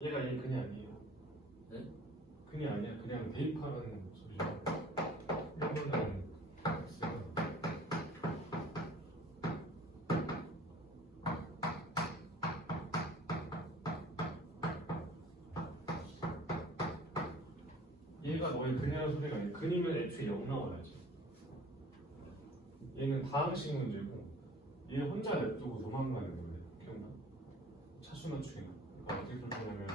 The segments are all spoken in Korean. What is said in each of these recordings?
얘가 얘 근이 아니에요. 네? 근이 아니야. 그냥 대입하는 소리야. 1번은 x가 얘가 너의 근이라는 소리가 아니야. 근이면 애초에 0 나와야지. 얘는 다항식 문제고 얘 혼자 냅두고 도망가는 거예요. 기억나? 차수 맞추기는. 그러니까 어떻게 풀 거냐면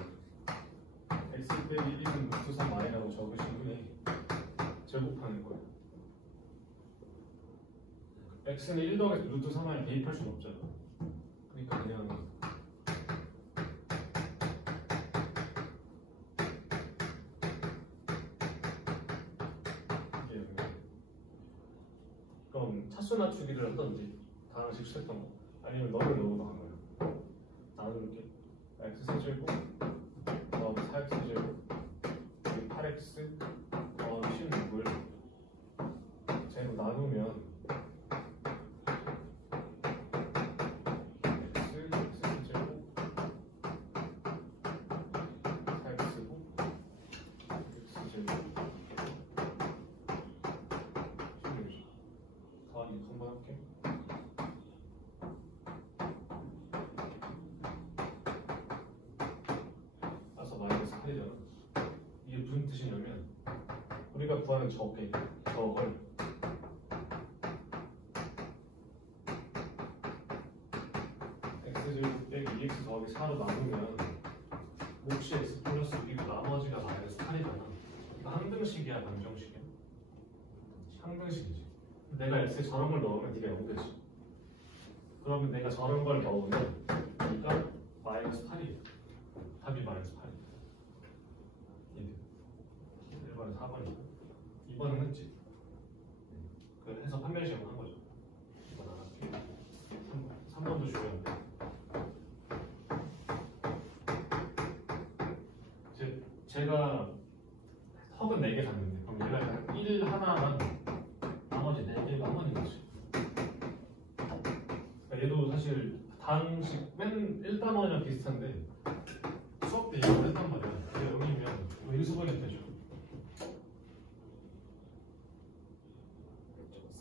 x 빼기 1은 루트 3i라고 적으신 분이 제곱하는 거예요. x는 1 더하기 루트 3i에 대입할 수는 없잖아. 그러니까 그냥 이게 그럼 차수 맞추기를 하던지 다항식 쓰던 거 아니면 너를 넣어도 한 거야. 나눠줄게. x 세제곱 더하기 4x 세제곱 8x 더하기 16을 제로 나누면 x 세제곱 4x고 x 제곱 16 더하기 한번 할게. 따서 마이너스 8이잖아. 이게 무슨 뜻이냐면 우리가 구하는 저걸 x제곱 빼기 2x 더하기 4로 나누면 몫이 x 플러스 6이고 나머지가 마이너스 8이잖아. 이거 항등식이야 방정식이야? 항등식이지. 내가 x에 저런 걸 넣으면 네가 0 되지. 그러면 내가 저런 걸 넣으면 그러니까 마이너스 8이야. 답이 마이너스 8이야. 1번은 4번이고 2번은 했지. 그 해서 판별 시험을 한 거죠. 2번 안 할게. 3번도 중요한데 제가 턱은 4개 샀는데 그럼 얘가 1 하나만 나머지 4개가 한 번인 거지. 그러니까 얘도 사실 다항식 맨 1단원이랑 비슷한데 수업 때 이걸 했단 말이야. 얘 여기면 인수분해 되죠.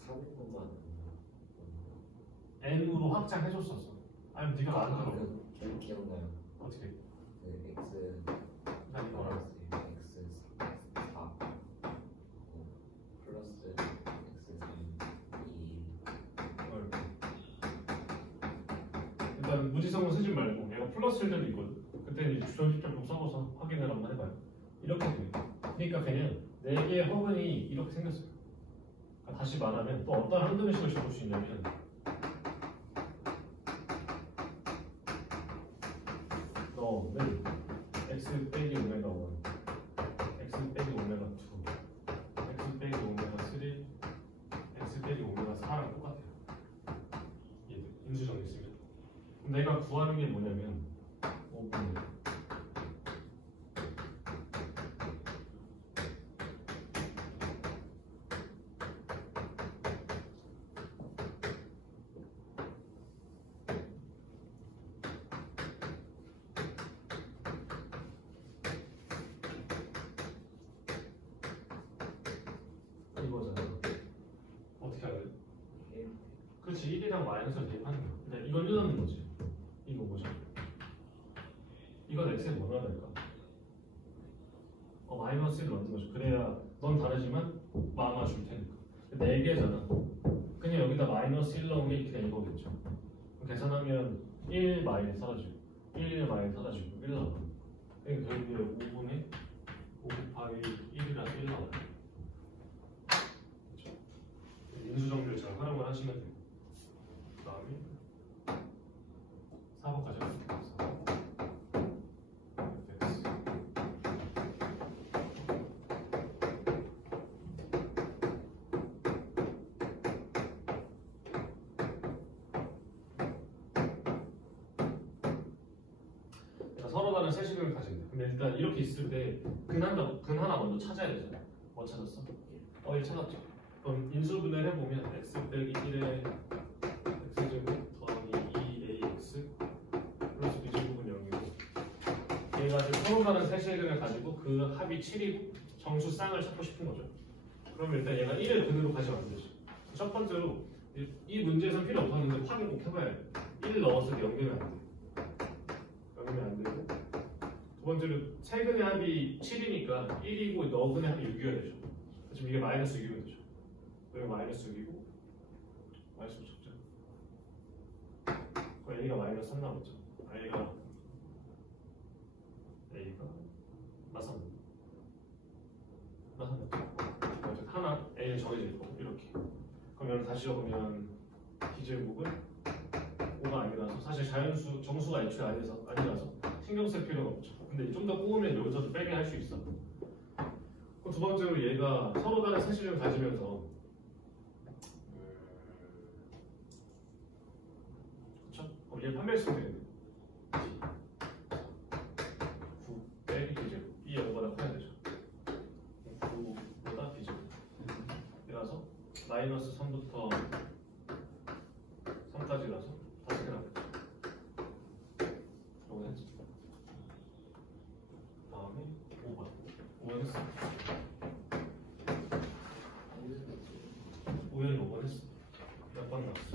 4분만 n으로 확장해줬었어. 아니면 네가 만들어. 그 기억나요? 어떻게? 그 x 난 이거 알아. x 4 플러스 x 3 2 일단 무지성은 쓰지 말고 얘가 플러스일 때도 있거든. 그때는 이제 주전식적으로 써서 확인을 한번 해봐요. 이렇게 돼. 그러니까 그냥 4개의 허근이 이렇게 생겼어요. 그러니까 다시 말하면 또 어떤 항등식을 적을 수 있냐면 너는 x 빼기 오메가 1, x 빼기 오메가 2, x 빼기 오메가 3, x 빼기 오메가 4랑 똑같아요. 얘들 인수정리 쓰면. 그럼 내가 구하는 게 뭐냐면 5분의 이거잖아. 어떻게 알아요? 그렇지. 1이랑 마이너스를 대입하는 거야. 근데 이걸 1 넣는 거지. 이거 뭐죠? 이건 x에 뭐 넣어야 될까? 마이너스 1 넣는 거죠. 그래야 넌 다르지만 마음만 줄 테니까. 4개잖아. 그냥 여기다 마이너스 1 넣은 게 이렇게 된 거겠죠. 계산하면 1 마이너스 사라지고 1 마이너스 사라지고 1 나와. 그러니까 결국에 5분의 5 곱하기 1이라서 1 나와요. 그렇죠? 인수정리를 잘 활용을 하시면 돼요. 그 다음에 4번까지 할게요. 서로 다른 세식을 가진다. 근데 일단 이렇게 있을 때 근 하나 먼저 찾아야 되잖아. 뭐 찾았어? 1 찾았죠. 그럼 인수분해를 해보면 x 빼기 1에 x제곱 더하기 2ax 플러스 b제곱은 0이고 얘는 얘가 지금 서로 다른 세 실근을 가지고 그 합이 7이고 정수 쌍을 찾고 싶은 거죠. 그럼 일단 얘가 1을 근으로 가지면 안 되죠. 첫 번째로 이 문제에서는 필요 없었는데 확인 꼭 해봐야 돼. 1 넣었을 때 연결이 안 돼. 연결이 안 되고 두 번째로 세근의 합이 7이니까 1이고 너근의 합이 6이어야 되죠. 지금 이게 마이너스 6이면 되죠. 여기 마이너스 6이고 마이너스 6 적자. 그럼 A가 마이너스 3 나오죠. A가 마삼 맞죠? 하나 A는 정해져 있고 이렇게. 그러면 다시 적으면 B제곱은 5가 아니라서 사실 자연수 정수가 애초에 아니라서 신경 쓸 필요가 없죠. 근데 좀 더 꼬우면 여기서도 빼게 할 수 있어. 그럼 두 번째로 얘가 서로 다른 세실을 가지면서 그쵸? 얘 판별식 되는데 9 빼기 B제곱 이 0보다 커야 되죠. 9보다 B제곱 이라서 마이너스 3부터 3까지라서 다시 그냥 이거 했죠. 다음에 5번 5번 했어. 5연 5번 했어. 몇 번 나왔어?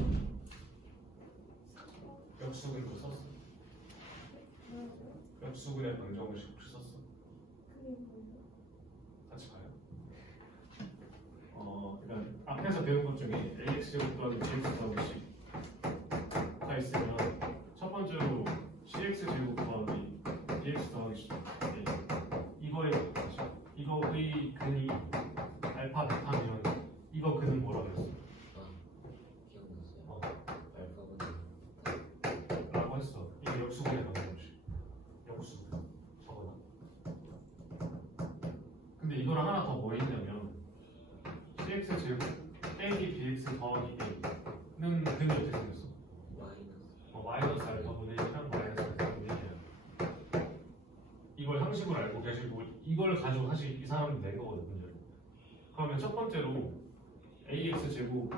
역수근 그 썼어. 역수근의 방정을 혹시 썼어? 같이 가요. 그러니까 앞에서 배운 것 중에 AX제곱 더하기 GX 더하기 C 가 있으면 첫 번째로 CX제곱 더하기 DX 더하기 C 이거에 이거의 근이 알파 베타면 이거 근은 뭐라고 했어? 기억났어요. 라고 했어. 이게 역수근의 방정식. 역수 적어놔. 근데 이거랑 하나 더 뭐 있냐면 CX 제곱 빼기 BX 더하기 A는 근이 어떻게 생겼어? 마이너스 알파분의 1이랑 마이너스 알파분의 1이야. 이걸 상식으로 알고 계시고 이걸 가지고 사실 이 사람은 낸 거거든 문제를. 그러면 첫 번째로 AX 제곱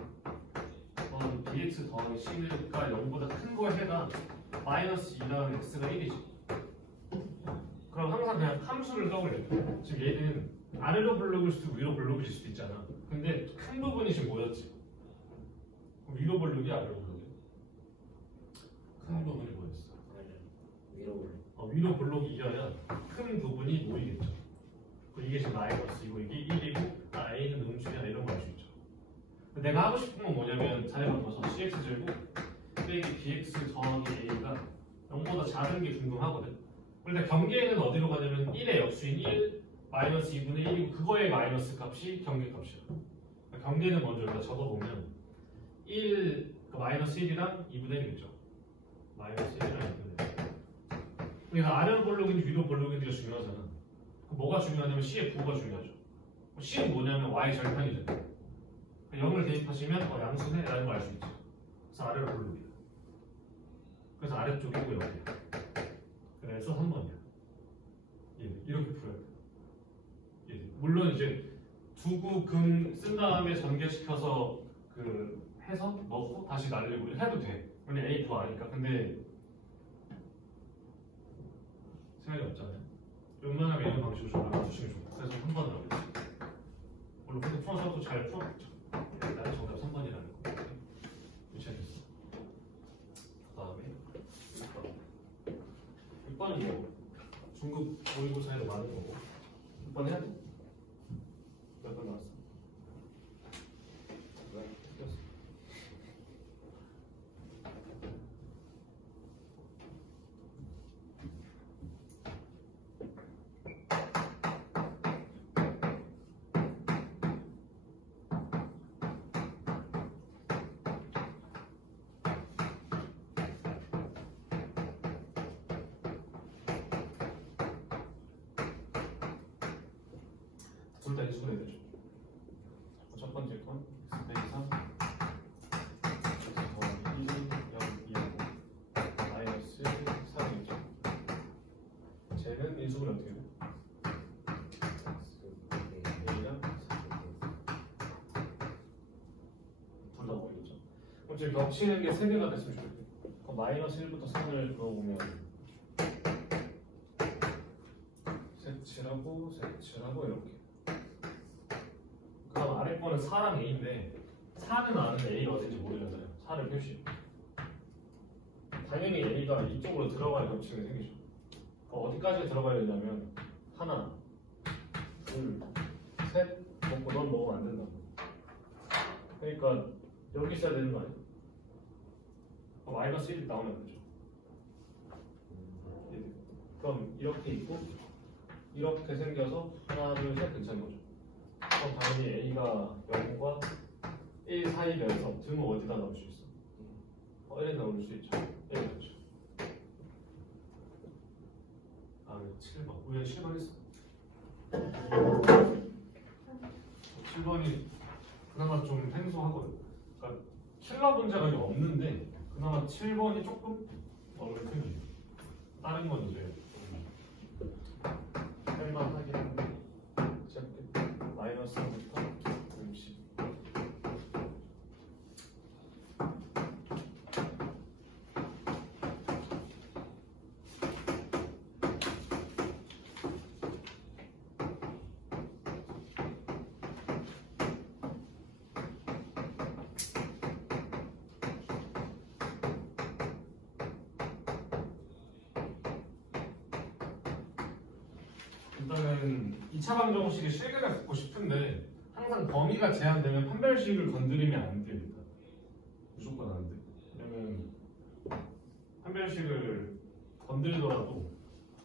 BX 더하기 C가 0보다 큰 거에 해당 마이너스 2라는 X가 1이지. 그럼 항상 그냥 함수를 떠올려. 지금 얘는 아래로 블록일 수도 있고 위로 블록일 수도 있잖아. 근데 큰 부분이 지금 뭐였지? 위로 블록이 아래로 블록이? 큰 부분이 뭐였어? 위로 블록이어야 큰 부분이 모이겠죠. 이게 지금 마이너스이고 이게 1이고 A는 음수냐 이런 거 알 수 있죠. 내가 하고 싶은 건 뭐냐면 잘 바꿔서 CX제곱 빼기 BX 더하기 A가 0보다 작은 게 궁금하거든. 그런데 경계는 어디로 가냐면 1의 역수인 1 마이너스 2분의 1이고 그거의 마이너스 값이 경계값이야. 경계는 먼저 여기다 적어보면 1, 마이너스 1이랑 2분의 1이죠. 마이너스 1이랑 2분의 1. 그러니까 아래로 볼록인지 위로 볼록인지가 중요하잖아. 그럼 뭐가 중요하냐면 C의 부호가 중요하죠. C는 뭐냐면 Y 절편이잖아. 0을 대입하시면 양수네 라는 걸 알 수 있죠. 그래서 아래로 볼록이야. 그래서 아래쪽이고 여기야. 그래서 3번이야. 이렇게 풀어야 돼. 물론 이제 두구 금 쓴 다음에 전개시켜서 해서 넣고 다시 날리고 해도 돼. 근데 A 더 아니까. 근데 생각이 없잖아요. 웬만하면 이런 방식으로 좀 알아주시면 좋고. 그래서 3번을 하고 있어요. 물론 근데 풀어서 또 잘 풀어봤죠. 나는 정답 3번이라는 거. 유치했어. 그 다음에 6번은 뭐 중급 모의고사에도 많은 거고. 6번 해야 돼? 몇 번 나왔어? 왜? 겼어. 둘 다 인수분해 되죠. 첫 번째 건 x 빼기 3 x 더하기 1 0 2하고 마이너스 4이죠. 쟤는 인수분해 어떻게 돼? A랑 4 둘 다 보이겠죠. 그럼 지금 겹치는 게 3개가 됐으면 좋겠고 그럼 마이너스 1부터 3을 그어보면 색칠하고 색칠하고 이렇게. 그다음 아래 거는 4랑 A인데 4는 아는데 A가 어딘지 모르잖아요. 4를 표시. 당연히 A가 이쪽으로 들어갈 법칙이 생기죠. 어디까지 들어가야 되냐면 하나, 둘, 셋 먹고 넌 먹으면 안 된다고. 그러니까 여기 있어야 되는 거 아니야? 마이너스 1이 나오면 안 되죠. 그럼 이렇게 있고 이렇게 생겨서 하나, 둘, 셋 괜찮은 거죠. 그럼 당연히 A가 0과 1 사이에서 등은 어디다 넣을 수 있어? 1에 넣을 수 있죠. 1에 넣죠. 아, 7번. 우리가 7번 했어. 7번이 그나마 좀 생소하거든. 그러니까 킬러 문제가 좀 없는데 그나마 7번이 조금 어려운 편이에요. 다른 건 이제 할만 하긴 한데 마이너스 3부터 60. 일단은 2차 방정식의 실근을 갖고 싶은데 항상 범위가 제한되면 판별식을 건드리면 안 돼요. 일단. 무조건 안 돼. 왜냐면 판별식을 건드리더라도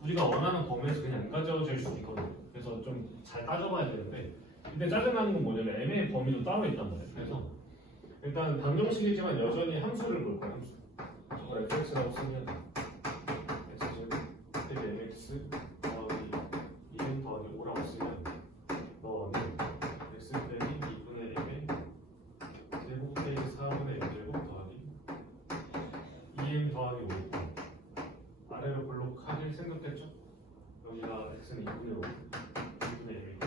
우리가 원하는 범위에서 그냥 안 가져질 수도 있거든요. 그래서 좀 잘 따져봐야 되는데 근데 짜증나는 건 뭐냐면 애매의 범위도 따로 있단 말이에요. 그래서 일단 방정식이지만 여전히 함수를 볼 거예요. 함수. 저거 fx라고 쓰면 x제곱 mx 더하기 2n 더하기 5라고 쓰면 너는 x 빼기 2분의 m의 제곱 빼기 4분의 m제곱 더하기 2n 더하기 5 아래로 볼록하게 생겼겠죠? 여기가 x는 2분의 5 2분의 m이고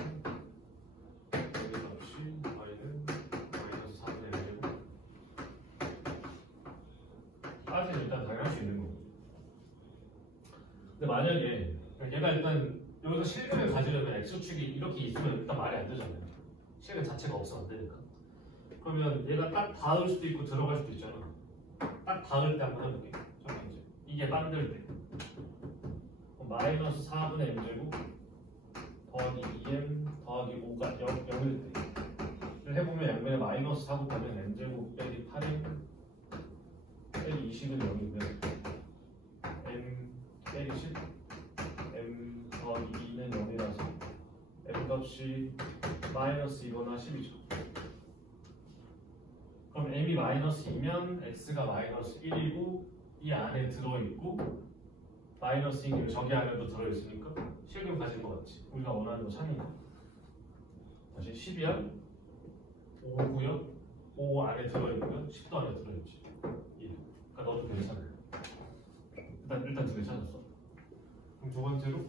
여기가 없이 y는 마이너스 4분의 m제곱 까지는 일단 당연히 할 수 있는 거고. 근데 만약에 얘가 일단 여기서 실근을 가지려면 x축이 이렇게 있으면 일단 말이 안 되잖아요. 실근 자체가 없어 안 되니까. 그러면 얘가 딱 닿을 수도 있고 들어갈 수도 있잖아. 딱 닿을 때 한번 해볼게. 첫 번째. 이게 빵들 때. 마이너스 4분의 m제곱 더하기 2m 더하기 5가 0일 때. 해보면 양면에 마이너스 4 곱하면 m제곱 빼기 8m 빼기 20은 0이면 m 빼기 10 m 더하기 2는 0이라서 m 값이 마이너스 2거나 10이죠. 그럼 m이 마이너스 2면 x가 마이너스 1이고 이 안에 들어있고 마이너스 2는 저기 안에도 들어있으니까 실근 가진 것 같지. 우리가 원하는 거 참이니까. 다시 10이야 5고요 5 안에 들어있고요 10도 안에 들어있지. 그러니까 너도 괜찮아. 일단 두 개 찾았어. 그럼 두 번째로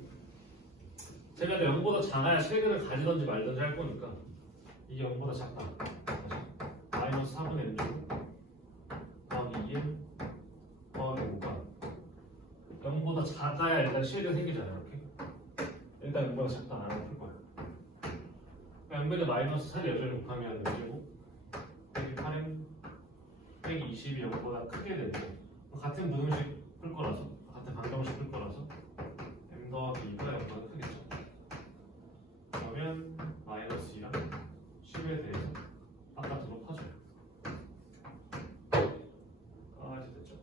제가 이제 0보다 작아야 실근을 가지던지 말던지 할 거니까 이게 0보다 작다. 마이너스 4분의 m제곱 더하기 2m 더하기 5가 0보다 작아야 일단 실근 생기잖아요. 이렇게 일단 0보다 작다 안 하고 풀 거야. 0분의 마이너스 4를 여전히 곱하면 m제곱 빼기 8m 빼기 20이 0보다 크게 되고 같은 부등식 풀 거라서 같은 방정식 풀 거라서 m 더하기 2가 0보다 크겠죠. 그러면 마이너스 2랑 10에 대해서 바깥으로 퍼져요. 까지 됐죠.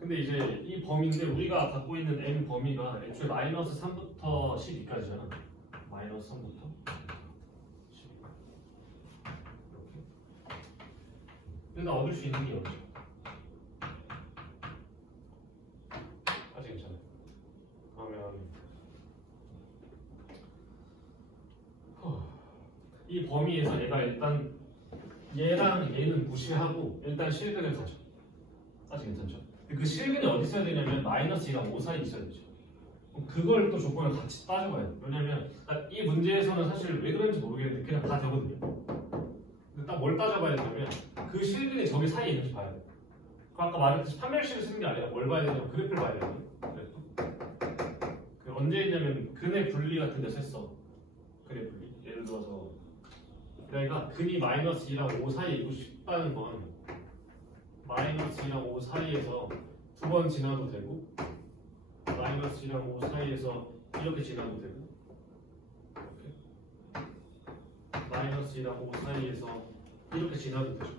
근데 이제 이 범위인데 우리가 갖고 있는 m 범위가 애초에 마이너스 3부터 12까지잖아. 마이너스 3부터 12. 이렇게. 일단 얻을 수 있는 게 뭐죠? 아직 괜찮아요. 그러면 이 범위에서 얘가 일단 얘랑 얘는 무시하고 일단 실근을 가져. 아직 괜찮죠? 그 실근이 어디 있어야 되냐면 마이너스 2랑 5 사이에 있어야 되죠. 그걸 또 조건을 같이 따져봐야 돼. 왜냐면 이 문제에서는 사실 왜 그런지 모르겠는데 그냥 다 되거든요. 근데 딱 뭘 따져봐야 되냐면 그 실근이 저기 사이에 있는지 봐야 돼. 아까 말했듯이 판별식을 쓰는 게 아니라 뭘 봐야 되냐면 그래프를 봐야 되거든요. 그래프. 그 언제 했냐면 근의 분리 같은 데서 했어. 근의 분리. 예를 들어서 그러니까 근이 마이너스 2랑 5 사이에 있고 싶다는 건 마이너스 2랑 5 사이에서 두 번 지나도 되고 마이너스 2랑 5 사이에서 이렇게 지나도 되고 이렇게 마이너스 2랑 5 사이에서 이렇게 지나도 되죠.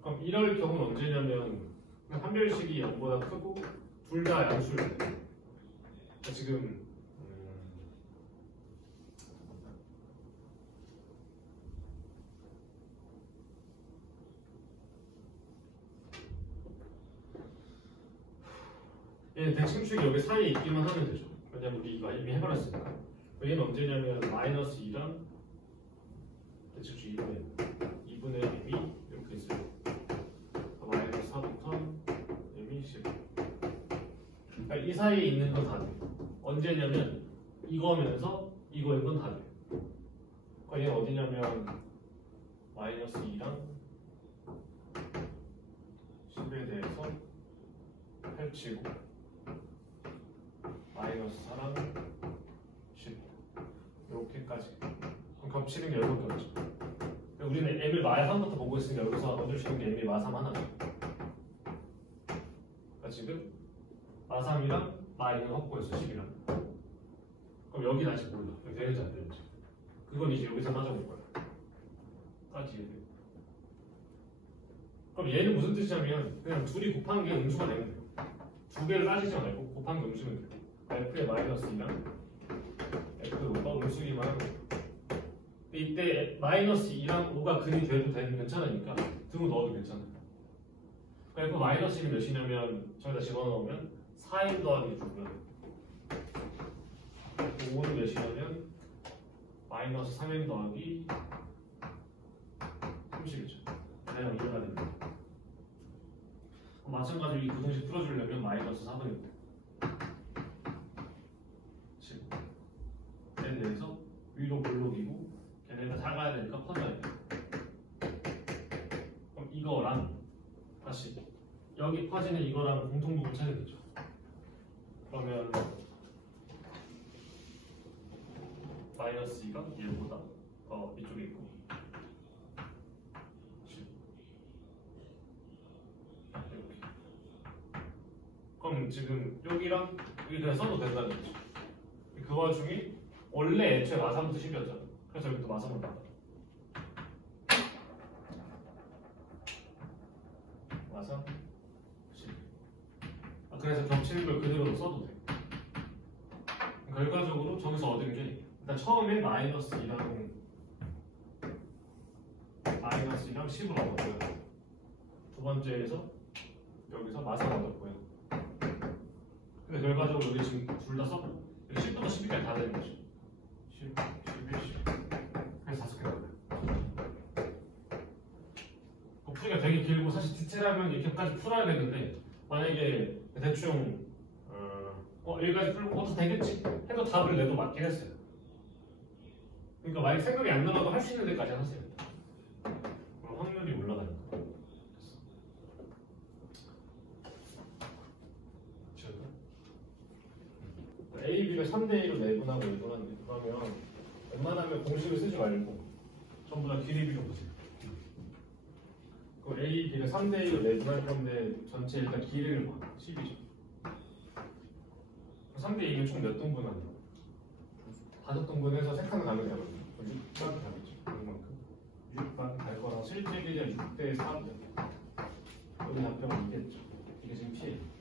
그럼 이럴 경우는 언제냐면 판별식이 0보다 크고 둘 다 양수를 돼. 그러니까 지금 얘는 대칭축이 여기 사이에 있기만 하면 되죠. 왜냐면 우리 이거 이미 해버렸으니까. 얘는 언제냐면 마이너스 2랑 대칭축 2분의 1이 이렇게 있어요. 마이너스 4부터 m이 10. 그러니까 이 사이에 있는 건 다 돼. 언제냐면 이거면서 이거인 건 다 돼. 그러니까 얘는 어디냐면 마이너스 2랑 10에 대해서 펼치고 마이너스 4랑 10 이렇게까지 겹치는 게 여섯 개였죠. 우리는 m을 마3부터 보고 있으니까 여기서 얻을 수 있는 게 m이 마3 하나죠. 그러니까 지금 마3이랑 마1을 확보했어. 10이랑. 그럼 여기 다시 몰라. 여기 되는지 안 되는지. 그건 이제 여기서 따져볼 거야. 따지게 돼. 그럼 얘는 무슨 뜻이냐면 그냥 둘이 곱한 게 음수가 되면 돼요. 두 개를 따지지 말고 곱한 게 음수면 돼요. f의 마이너스 2랑 f의 5가 음수기만 하면 돼요. 이때 마이너스 2랑 5가 근이 돼도 괜찮으니까 등을 넣어도 괜찮아요. 그러니까 마이너스 1이 몇이냐면 저기다 집어넣으면 4m 더하기 6이고요. 5는 몇이냐면 마이너스 3m 더하기 30이죠. 그냥 이해가 됩니다. 마찬가지로 이 부등식 풀어주려면 마이너스 4분입니다. 지금 얘에 대해서 위로 볼록이고 걔네가 작아야 되니까 퍼져야 돼. 그럼 이거랑 다시 여기 퍼지는 이거랑 공통부분 찾으면 되죠. 그러면 마이너스 2가 얘보다 더 이쪽에 있고 이렇게. 그럼 지금 여기랑 여기 그냥 써도 된다는 거죠. 그 와중에 원래 애초에 마3부터 10이었잖아. 그래서 여기도 마3을 나가. 마3 10. 그래서 겹치는 걸 그대로 써도 돼. 결과적으로 저기서 얻은 게 일단 처음에 마이너스 2랑 10을 얻었고요. 두 번째에서 여기서 마3 얻었고요. 근데 결과적으로 여기 지금 둘 다 썼고 10부터 12까지 다 되는 거죠. 10, 11, 10. 그래서 5개 나와요. 그 풀이가 되게 길고 사실 디테일하면 이렇게까지 풀어야겠는데 만약에 대충 1까지 풀고 다 되겠지 해도 답을 내도 맞긴 했어요. 그러니까 만약 생각이 안 나가도 할 수 있는 데까지 하세요. 그럼 확률이 올라가니까. A, B를 3대1로 내분하고 이분하는데 그러면 웬만하면 공식을 쓰지 말고 전부 다 길이 비교 보세요. 그럼 A, B를 3대1로 내분할 건데 전체 일단 길이를 봐. 10이죠. 3대2면 총 몇 등분 하냐? 5등분해서 색하나 나면 되거든요. 6반 답이죠. 이만큼. 6반 갈 거랑 실제 길이가 6대 4. 여기 답변은 이겠죠. 이게 지금 P예요.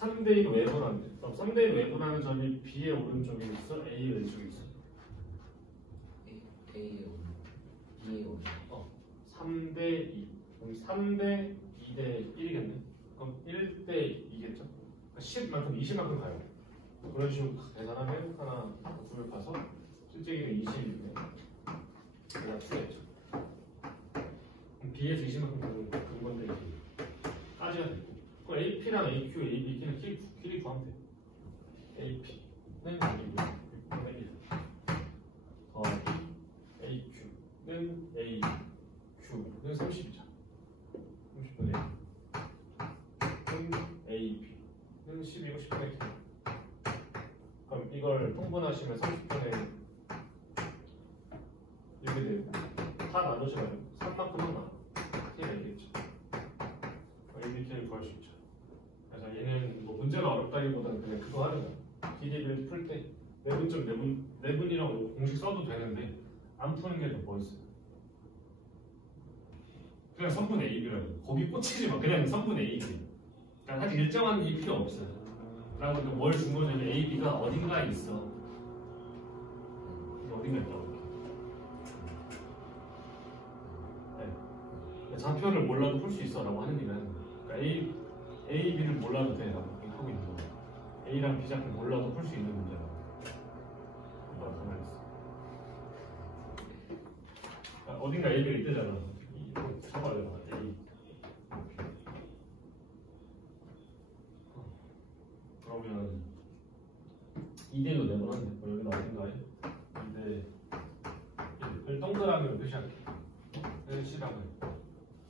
3대1로 외분하는데 그럼 3대1로 외분하는 점이 B의 오른쪽에 있어? A의 왼쪽에 있어? A의 오른 3대2 그럼 3대 2대 1이겠네. 그럼 1대 2겠죠? 그러니까 10만큼 20만큼 가요. 그런 식으로 계산하면 하나, 둘 가서 실제 길이는 20이네. 그냥 풀겠죠. 그럼 B에서 20만큼 가는 건데 따져야 되고 그 AP랑 AQ, AB는 길이 구하면 돼요. AP는 6분의 1 더하기 AQ는 AQ는 30이죠. 30분의 1 12, 60분의 K. 그럼 이걸 통분하시면 30분의 이렇게 되고 다 나누시면 3만큼 하나 K가 있겠죠. AB K를 구할 수 있죠. 그래서 얘는 뭐 문제가 어렵다기보다는 그냥 그거 하는 거야. 기립을 풀 때 내분점 내분이라고 공식 써도 되는데 안 푸는 게 더 멋있어요. 그냥 선분 AB라고 거기 꽂히지 마. 그냥 선분 AB. 그러니까 사실 일정한 게 필요 없어요. 그러고 뭘 준 거냐면 AB가 어딘가에 있어. 어딘가에 있다고. 네. 좌표를 몰라도 풀 수 있어라고 하는 얘기는 그러니까 A, B를 몰라도 돼라고 하고 있는 거예요. A랑 B 좌표 몰라도 풀 수 있는 문제라고. 뭐라 가만히 있어. 그러니까 어딘가 A, B가 있대잖아. 잡아요. A. 그러면 2대로 내보는데 뭐 여기는 어딘가에 2대 1을 동그라미로 표시할게. C라고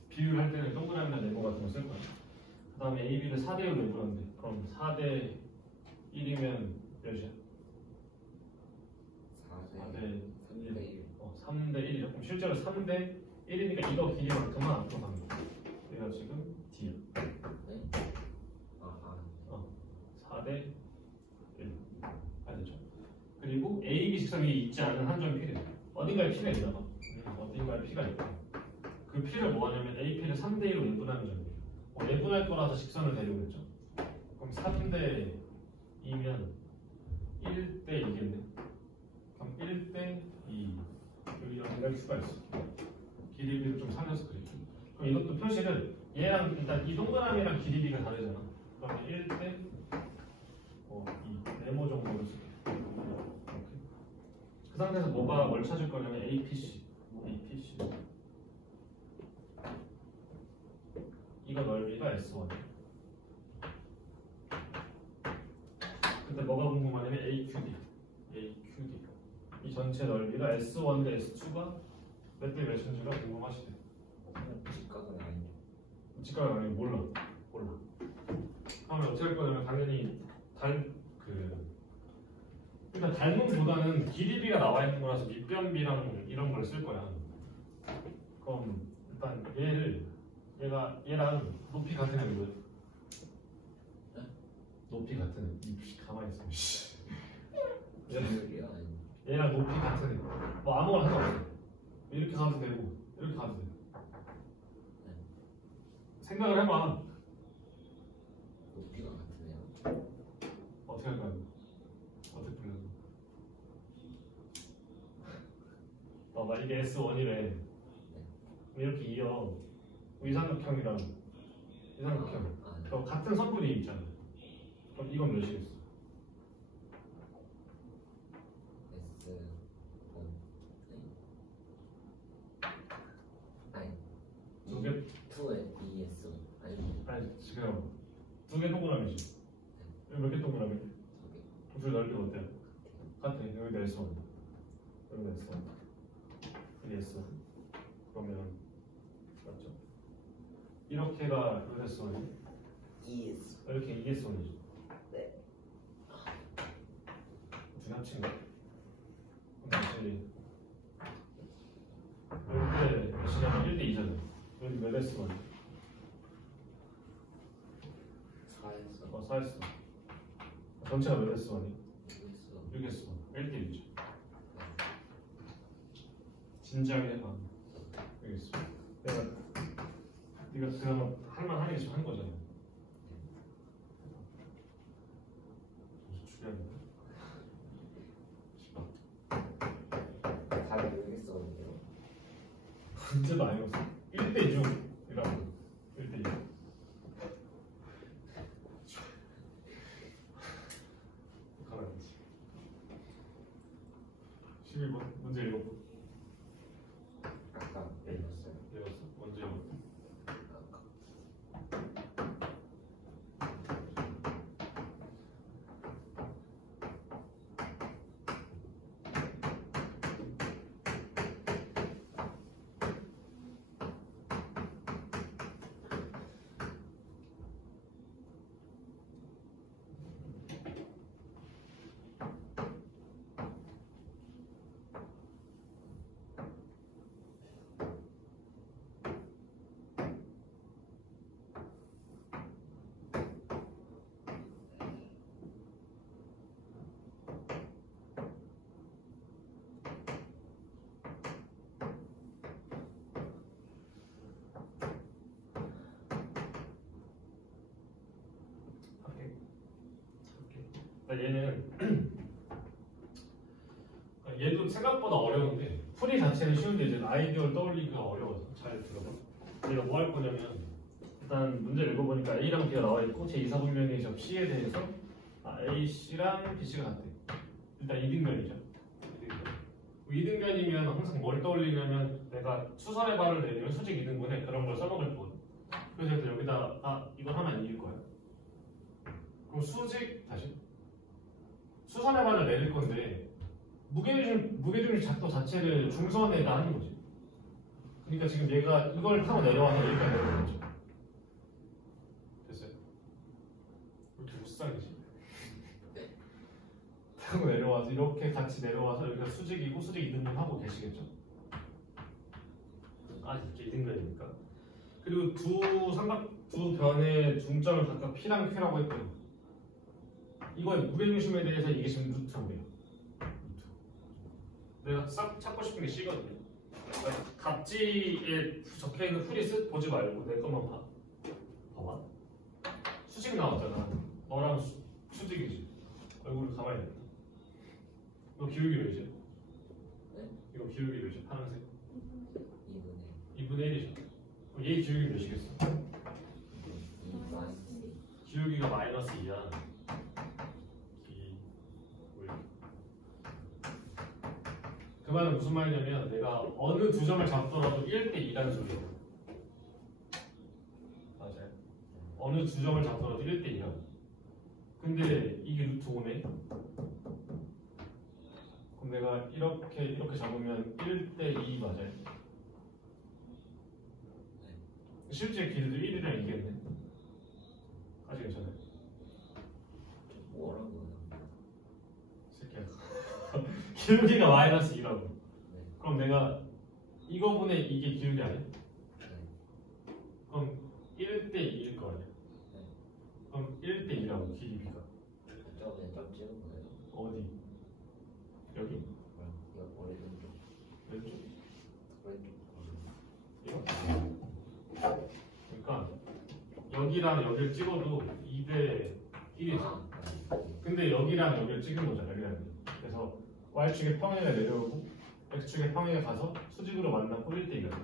비율할 때는 동그라미나 네모 같은 거 쓸 거야. 그 다음에 AB를 4대1로 내보는데 그럼 4대 1이면 몇이야? 4대 3대 1이죠. 그럼 실제로 3대 1이니까 이거 길이만큼만 앞으로 가는 거야. 얘가 지금 D야. 4대 1 알겠죠? 그리고 A, B 직선이 있지 않은 한 점이 필요해. 어딘가에 P가 있나 봐. 어딘가에 P가 있고 그 P를 뭐 하냐면 AP를 3대 1로 예분하는 점이에요. 예분할 거라서 직선을 데리고 있죠. 그럼 3대 2면 1대 2겠네. 그럼 1대 2 여기 이럴 수가 있어. 길이비를 좀 살려서 그릴게. 그럼 이것도 표시를 얘랑 일단 이 동그라미랑 길이비가 다르잖아. 그러면 1대 2 네모 정도로 쓸게. 그 상태에서 뭘 찾을 거냐면 APC 이거 넓이가 S1 근데 뭐가 궁금하냐면 AQD 이 전체 넓이가 S1과 S2가 몇 대 몇인지가 궁금하시대. 직각은 아니죠. 직각은 아니고 몰라. 그러면 어떻게 할 거냐면 당연히 일단 닮음보다는 길이비가 나와 있는 거라서 밑변비랑 이런 걸 쓸 거야. 그럼 일단 얘랑 높이 같은 애는 뭐야? 네? 높이 같은 애. 가만히 있어. 네. 얘랑 높이 같은 애. 뭐 아무거나 상관없어. 이렇게 가도 되고 이렇게 가도 돼. 네. 생각을 해봐. 높이가 같으네요. 어떻게 할 거야? 어떻게 풀려? 봐봐 이게 S1이래. 네. 이렇게 이어 이삼각형이랑 이삼각형 네. 같은 선분이 있잖아. 그럼 이건 몇이겠어? 두 개? 2에 ES 아니 지금 두 개 동그라미지. 여기 몇 개 동그라미? 둘 넓이가 어때요? 같아. 여기가 S1 여기가 S1 여기 S1 그러면 맞죠? 이렇게가 여기 S1이 ES 이렇게 ES1이죠. 네. 둘이 합친 거. 다시 여기 몇이냐면 1대 2잖아. 여기 몇 S1? 4S 4S. 전체가 몇 S1이? 6S 6S1. 1대 1이죠. 진지하게 해봐. 알겠어. 네가 그나마 할만 하게 지금 한 거잖아. 중요한데. 다 6S인데요. 문제도 아니었어. 1대 6이라고. 1대 6. 가라앉지. 11번 문제 읽어보. 아까 읽었어요. 읽었어? 먼저 읽어. 그러니까 얘는 얘도 생각보다 어려운데 풀이 자체는 쉬운데 이제 아이디어를 떠올리기가 어려워서 잘 들어봐. 우리가 뭐 할 거냐면 일단 문제를 읽어보니까 A랑 B가 나와 있고 제 2사분면의 저 C에 대해서 AC랑 BC가 같대. 일단 이등변이죠. 이등변이면 항상 뭘 떠올리냐면 내가 수선의 발을 내리면 수직 이등분에 그런 걸 써먹을 거거든. 그래서 일단 여기다 이걸 하면 이길 거야. 그럼 수직 다시 수선의 발을 내릴 건데 무게중심 작도 자체를 중선에다 하는 거지. 그러니까 지금 얘가 이걸 타고 내려와서 여기까지 내려오는 거죠. 됐어요? 왜 이렇게 무쌍이지? 타고 내려와서 이렇게 같이 내려와서 여기가 수직이고 수직 이등분 하고 계시겠죠? 이렇게 이등변이니까. 그리고 두 변의 중점을 각각 P랑 Q라고 했고요. 이거의 무게중심에 대해서 이게 지금 루트 5예요. 내가 싹 찾고 싶은 게 C거든요. 그러니까 답지에 적혀있는 풀이 보지 말고 내 것만 봐. 봐봐. 수직 나왔잖아. 너랑 수직이지. 얼굴을 가만히 냅둬. 이거 기울기 몇이야? 네? 이거 기울기 몇이야? 파란색? 2분의 2분의 1이죠. 그럼 얘 기울기 몇이겠어? 2 마이너스 기울기가 마이너스 2야. 그 말은 무슨 말이냐면 내가 어느 두 점을 잡더라도 1대2라는 소리예요. 맞아요. 어느 두 점을 잡더라도 1대2야. 근데 이게 루트 5네. 그럼 내가 이렇게 잡으면 1대2 맞아요. 실제 길이도 1이랑 이겠네. 아직 괜찮아요. 뭐라고요? 새끼야. 기울기가 마이너스 2라고. 네. 그럼 내가 이거분의 이게 기울기 아니야? 네. 그럼 1대2일 거 아니야? 네. 그럼 1대2라고 길이가. 저번에 점 찍은 거예요? 어디? 여기? 이거 오른쪽 왼쪽? 왼쪽 이거? 그러니까 여기랑 여기를 찍어도 2대 1이죠. 근데 여기랑 여기를 찍은 거잖아. 여기랑. 그래서 Y축의 평행을 내려오고 X축의 평행에 가서 수직으로 만나고 1대2가 돼.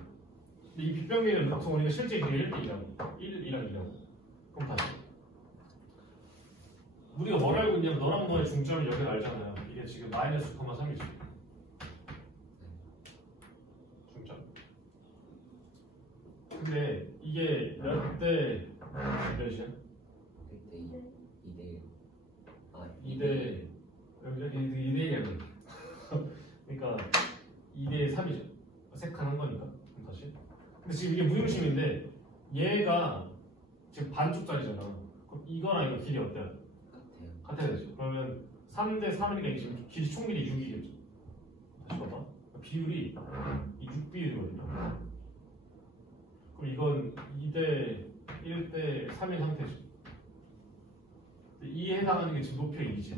근데 이 빗병기는 각성 우리가 실제 길이 1대2라고. 1이랑 2라고. 그럼 다시. 우리가 뭘 알고 있냐면 너랑 너의 중점이 여기를 알잖아요. 이게 지금 마이너스 9,3이지. 중점. 근데 이게 몇 대 몇이야? 1대2 2대1 2대 여기 2대1이야. 그러니까 2대 3이죠. 색한 거니까. 그럼 다시. 근데 지금 이게 무중심인데 얘가 지금 반쪽짜리잖아. 그럼 이거랑 이거 길이 어때요? 같아야 되죠. 그러면 3대 3이니까 이게 지금 길이 총길이 6이겠죠. 다시 봐봐. 비율이 이 6비율이거든요. 그럼 이건 2대 1대 3인 상태죠. 이에 해당하는 게 지금 높이가 2지.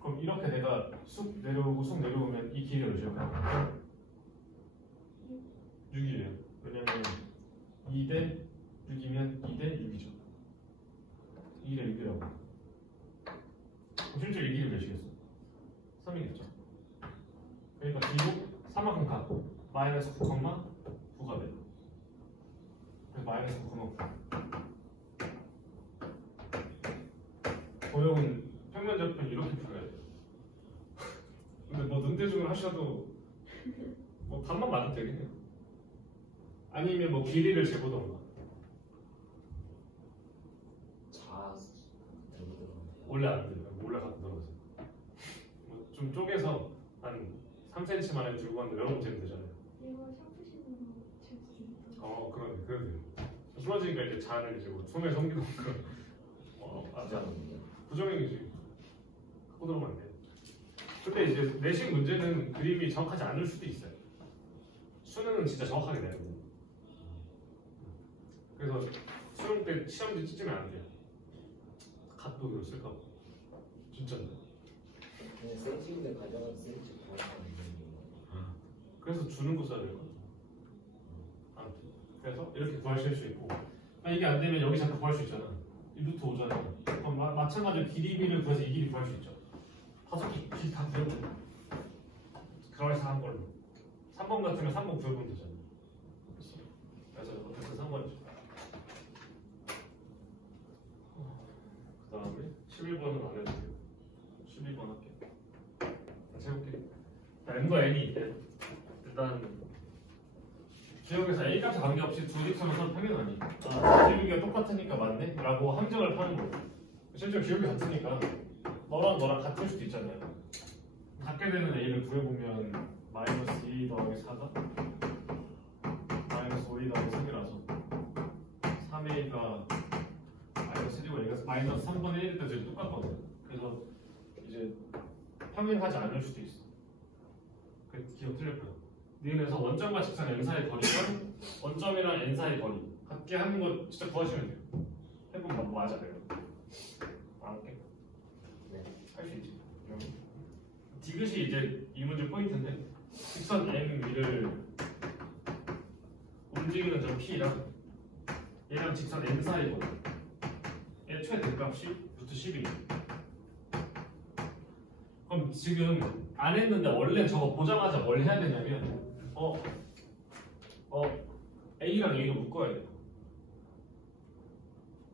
그럼 이렇게 내가 쑥 내려오고 쑥 내려오면 이 길이가 몇일까요? 6이에요. 왜냐면 2대 6이면 2대 6이죠. 2대 6이라고. 그럼 실제 이 길이 몇이겠어? 3이겠죠. 그러니까 뒤로 3만큼 가고 마이너스 9,9가 돼. 그래서 마이너스 9,9. 도형은 평면접근 이렇게 풀어야 돼. 근데 뭐 눈대중을 하셔도 뭐 답만 맞으면 되겠네요. 아니면 뭐 길이를 재보던가. 자 들고 들어가면 원래 안 돼요. 원래 갖고 들어가세요. 뭐 좀 쪼개서 한 3cm만 들고 가는데 여러 번 재면 되잖아요. 이거 샤프시는 거 그러네. 그래도 돼요. 부러지니까 이제 잔을 이제 뭐 손에 섬기는 거. 부정이요? 부정행위지. 갖고 들어가면 안 돼. 근데 이제 내신 문제는 그림이 정확하지 않을 수도 있어요. 수능은 진짜 정확하게 내야 돼요. 그래서 수능 때 시험지 찢으면 안 돼요. 갓도기로 쓸까 봐. 진짜인데. 그냥 센치인데 가져가서 센치 구할 수 있는 거. 그래서 주는 거 써야 될 것 같아. 아무튼 그래서 이렇게 구하실 수 있고 이게 안 되면 여기 자꾸 구할 수 있잖아. 이 루트 5잖아. 그럼 마찬가지로 길이 b를 구해서 이 길이 구할 수 있죠. 다섯 개 길 다 구해보면 그래서 한 걸로 3번 같으면 3번 구해보면 되잖아요. 그래서 어쨌든 3번이죠. 그 다음에 11번은 안 해도 돼요. 12번 할게요. 다시 해볼게요. n과 n이 있대. 일단 기억에서 A값에 관계없이 두 직선을 서로 평행하니 기울기가 똑같으니까 맞네? 라고 함정을 파는 거예요. 실제로 기울기 같으니까 너랑 같을 수도 있잖아요. 같게 되는 A를 구해보면 마이너스 2 더하기 4가 마이너스 5 더하기 3이라서 3A가 마이너스 1이고 A가 마이너스 3분의 1일 때도 똑같거든요. 그래서 이제 평행하지 않을 수도 있어. 그 기억 틀릴 거예요. 니은에서 원점과 직선 n 사이의 거리랑 원점이랑 n 사이의 거리 같게 하는 거 진짜 구하시면 돼요. 해보면 맞아 돼요. 안 할게. 네. 할 수 있지. 디귿이 이제 이 문제 포인트인데 직선 n 위를 움직이는 점 p랑 얘랑 직선 n 사이의 거리 얘 최대값이 루트 10이에요. 그럼 지금 안 했는데 원래 저거 보자마자 뭘 해야 되냐면 A랑 A로 묶어야 돼요.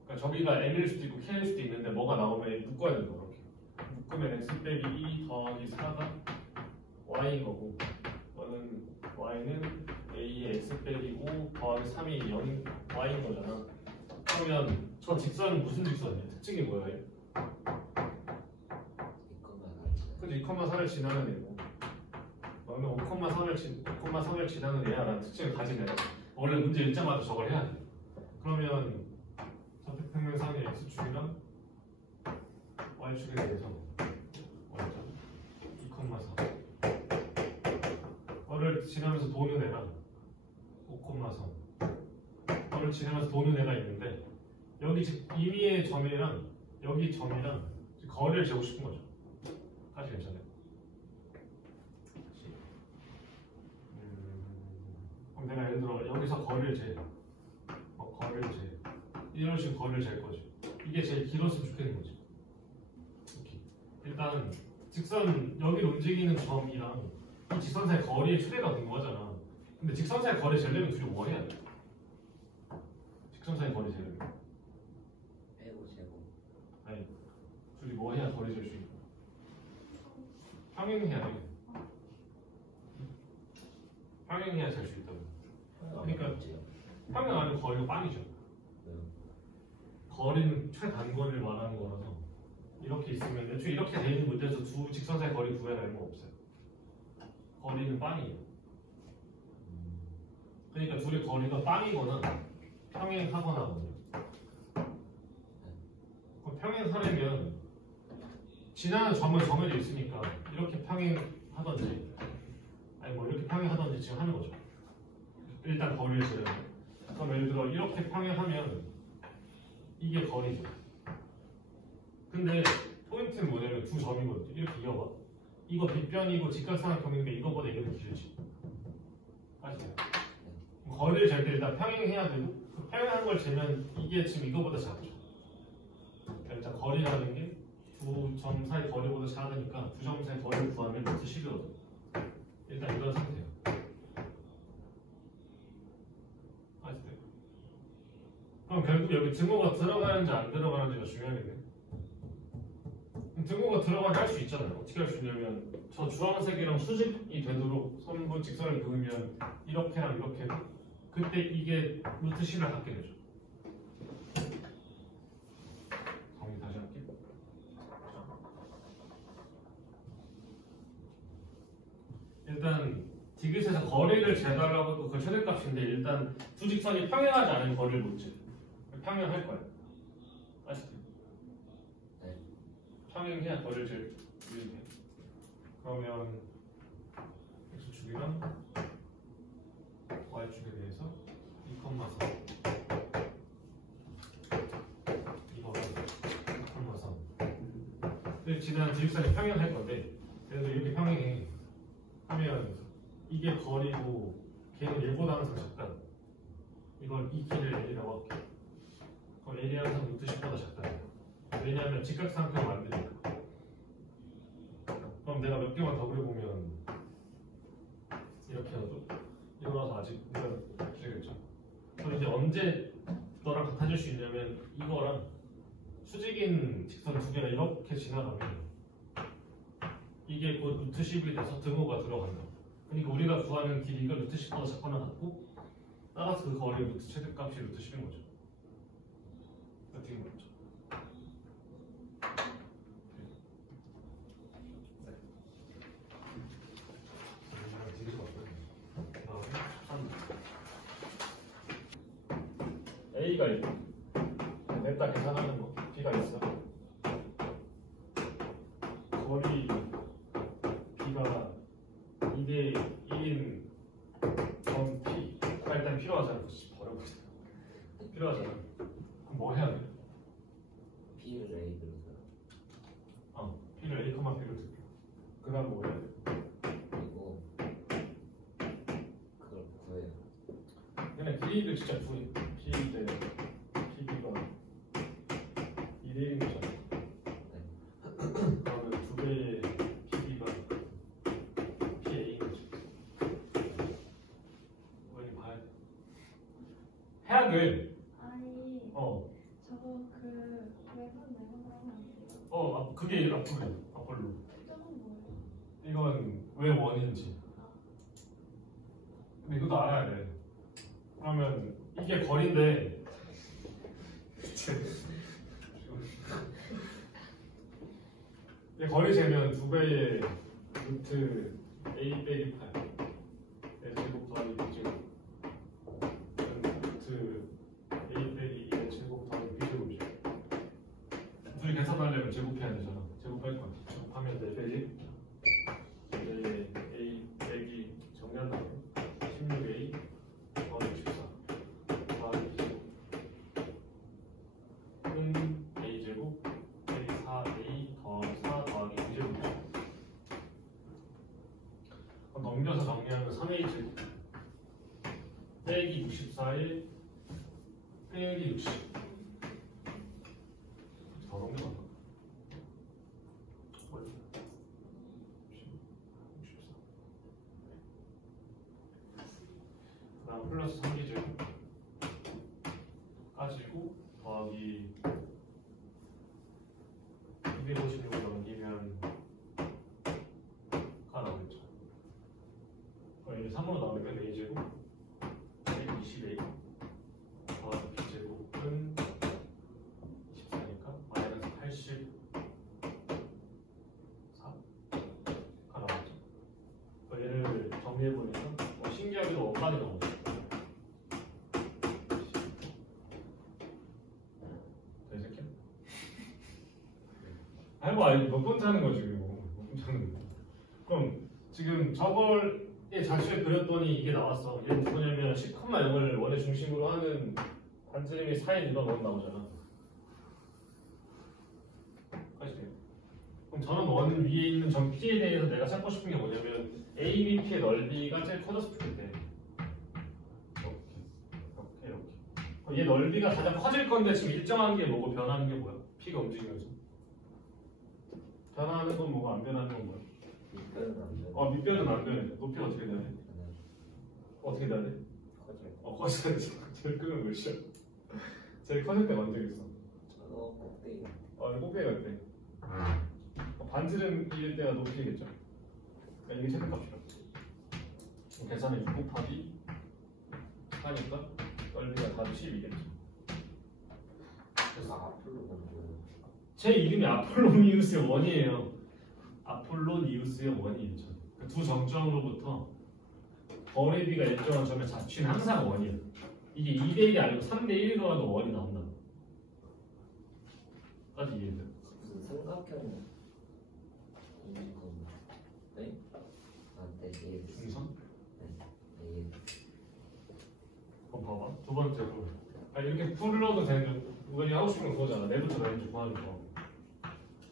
그러니까 저기가 N일 수도 있고 K일 수도 있는데 뭐가 나오면 묶어야 돼요. 그렇게 묶으면 X 빼기 2 더하기 4가 Y인 거고 Y는 A의 X 빼기 5 더하기 3이 0인 Y인 거잖아. 그러면 저 직선은 무슨 직선이에요? 특징이 뭐예요? 그치, 2,4를 지나는 애고 너는 5,3을 지나는 애야 라는 특징을 가진 애야. 원래 문제 읽자마자 저걸 해야 돼. 그러면 좌표평면상의 X축이랑 Y축에 대해서 Y죠 2,4 너를 지나면서 도는 애랑 5,3 너를 지나면서 도는 애가 있는데 여기 임의의 점이랑 여기 점이랑 거리를 재고 싶은 거죠. 다시 괜찮아요. 그럼 내가 예를 들어 여기서 거리를 재. 이런 식으로 거리를 잴 거죠. 이게 제일 길었으면 좋겠는 거죠. 이렇게. 일단 직선 여기를 움직이는 점이랑 이 직선 사이 거리의 최대가 궁금하잖아. 근데 직선 사이 거리 재려면 둘이 뭐 해야 돼? 직선 사이 거리 재려면 빼고 재고. 아니 둘이 뭐 해야 거리 잴 수 있고 평행해야 돼. 평행해야 잘 수 있다고. 그러니까 평행 아니면 거리가 빵이죠. 거리는 최단거리를 말하는 거라서 이렇게 있으면 애초에 이렇게 돼 있는 문제에서 두 직선 사이 거리 구해내는 거 없어요. 거리는 빵이에요. 그러니까 둘이 거리가 빵이거나 평행하거나거든요. 평행하려면 지나는 점은 정해져 있으니까 이렇게 평행하던지 아니 뭐 이렇게 평행하던지 지금 하는 거죠. 일단 거리를 재려면. 그럼 예를 들어 이렇게 평행하면 이게 거리죠. 근데 포인트는 뭐냐면 두 점이거든요. 이렇게 이어봐. 이거 빗변이고 직각삼각형인데 이거보다 이거는 길지. 아시죠? 거리를 잴 때 일단 평행해야 되고 그 평행한 걸 재면 이게 지금 이거보다 작죠. 그러니까 일단 거리라는 게 두 점 사이 거리보다 작으니까 두 점 사이 거리를 구하면 루트 10이거든요. 일단 이런 상태예요. 아시죠? 그럼 결국 여기 등호가 들어가는지 안 들어가는지가 중요하겠네. 등호가 들어가게 할 수 있잖아요. 어떻게 할 수 있냐면 저 주황색이랑 수직이 되도록 선분 직선을 그으면 이렇게랑 이렇게 해도 그때 이게 루트 10을 갖게 되죠. 정리 다시 할게요. 일단 디귿에서 거리를 재달라고 했고 그 최대값인데 일단 두 직선이 평행하지 않은 거리를 못 재. 평행할 거예요. 아시죠? 네. 평행해야 거리를 잴 수 있게. 그러면 x축이랑 y축에 대해서 2,4 이거랑 2,4 지난 지직선이 평행할 건데 그래도 이렇게 평행해 하면 이게 거리고 걔는 1보다 항상 작다. 이걸 이 길을 L이라고 할게요. 그럼 L이 항상 루트 10보다 작다. 왜냐하면 직각삼각형 만드니까. 그럼 내가 몇 개만 더 그려보면 이렇게 해도 이거라서 아직 내가 주겠죠. 그럼 이제 언제 너랑 같아질 수 있냐면 이거랑 수직인 직선 두 개가 이렇게 지나가면 이게 곧 루트 10이 돼서 등호가 들어간다. 그러니까 우리가 구하는 길이가 루트 10보다 작거나 같고 따라서 그 거리의 루트 최대값이 루트 10인 거죠. 어떻게 맞죠? A가 있고 냈다 계산하는 거 B가 있어. 거리 B가 2대 1인 점 P가 일단 필요하잖아. 버려보자. 필요하잖아. 그럼 뭐 해야 돼? B를 A 그려서 P를 A, B를 들게. 그 다음 뭐 해야 돼? 그리고 그걸 구해요. 그냥 길이를 진짜 구해. P 대 PB가 2대 1인 거잖아. 그러면 두 배의 PB가 PA인 거지. 이거 봐야 돼. 해야 돼. 아니 어. 저거 그 외분 하면 안 돼요? 그게 앞으로. 특정은 뭐예요? 이건 왜 원인지. 근데 이것도 알아야 돼. 그러면 이게 거리인데 이 거리 재면 두 배의 루트 A 빼기 8 제곱 더하기 B제곱 루트 A 빼기 2의 제곱 더하기 B제곱이죠. 둘이 계산하려면 제곱해야 되잖아. 제곱할 거야. 제곱하면 4배지. 4A 빼기 정리한다고 16A 더하기 14 더하기 B제곱 A제곱 빼기 4A 더하기 4 더하기 B제곱이죠. 넘겨서 정리하면 3A제곱 빼기 64에 빼기 60 더 넘겨간다. 그 다음 플러스 3기제곱 까지고 더하기 256을 넘기면 가 나오겠죠. 이게 3으로 나오면 A제곱 120A 더하기 B제곱은 24니까 마이너스 84가 나오죠. 얘를 정리해보니까 신기하게도 원까지 나오죠. 되새끼? 해봐. 몇 번째 하는 거지 이거. 몇 번째 하는 거. 그럼 지금 저걸 자취에 그렸더니 이게 나왔어. 이게 누구냐면 10,0을 원의 중심으로 하는 반지름이 4의 누가 원 나오잖아. 아시죠? 그럼 저는 원 위에 있는 점 P에 대해서 내가 찾고 싶은 게 뭐냐면 ABP의 넓이가 제일 커졌을 때 이렇게. 얘 넓이가 가장 커질 건데 지금 일정한 게 뭐고 변하는 게 뭐야? P가 움직이면서 변하는 건 뭐고 안 변하는 건 뭐야? 밑변은 안 돼. 밑변은 안 변해. 높이가 어떻게 되냐? 어떻게 돼야 돼? 커져요. 커져야지. 제일 크면 몇이야? 제일 커질 때 언제 있어? 저거 꼭대기. 이거 꼭대기 갈 때. 반지름일 때가 높이겠죠. 그러니까 이게 최대값이라. 계산해 6 곱하기 하니까 넓이가 답이 12겠죠. 그래서 앞으로 먼저. 제 이름이 아폴로니우스의 원이에요. 아폴로니우스의 원이죠. 그 두 정점으로부터 거리비가 일정한 점의 자취는 항상 원이야. 이게 2대1이 아니고 3대1이더라도 원이 나온다. 까지 이해돼요? 무슨 삼각형 있는 건 네? 네, 예. 중선? 네. 그럼 봐봐. 두 번째로. 이렇게 풀러도 되는, 우리 하고 싶은 건 그거잖아. 내부터 내부터 구하는 거.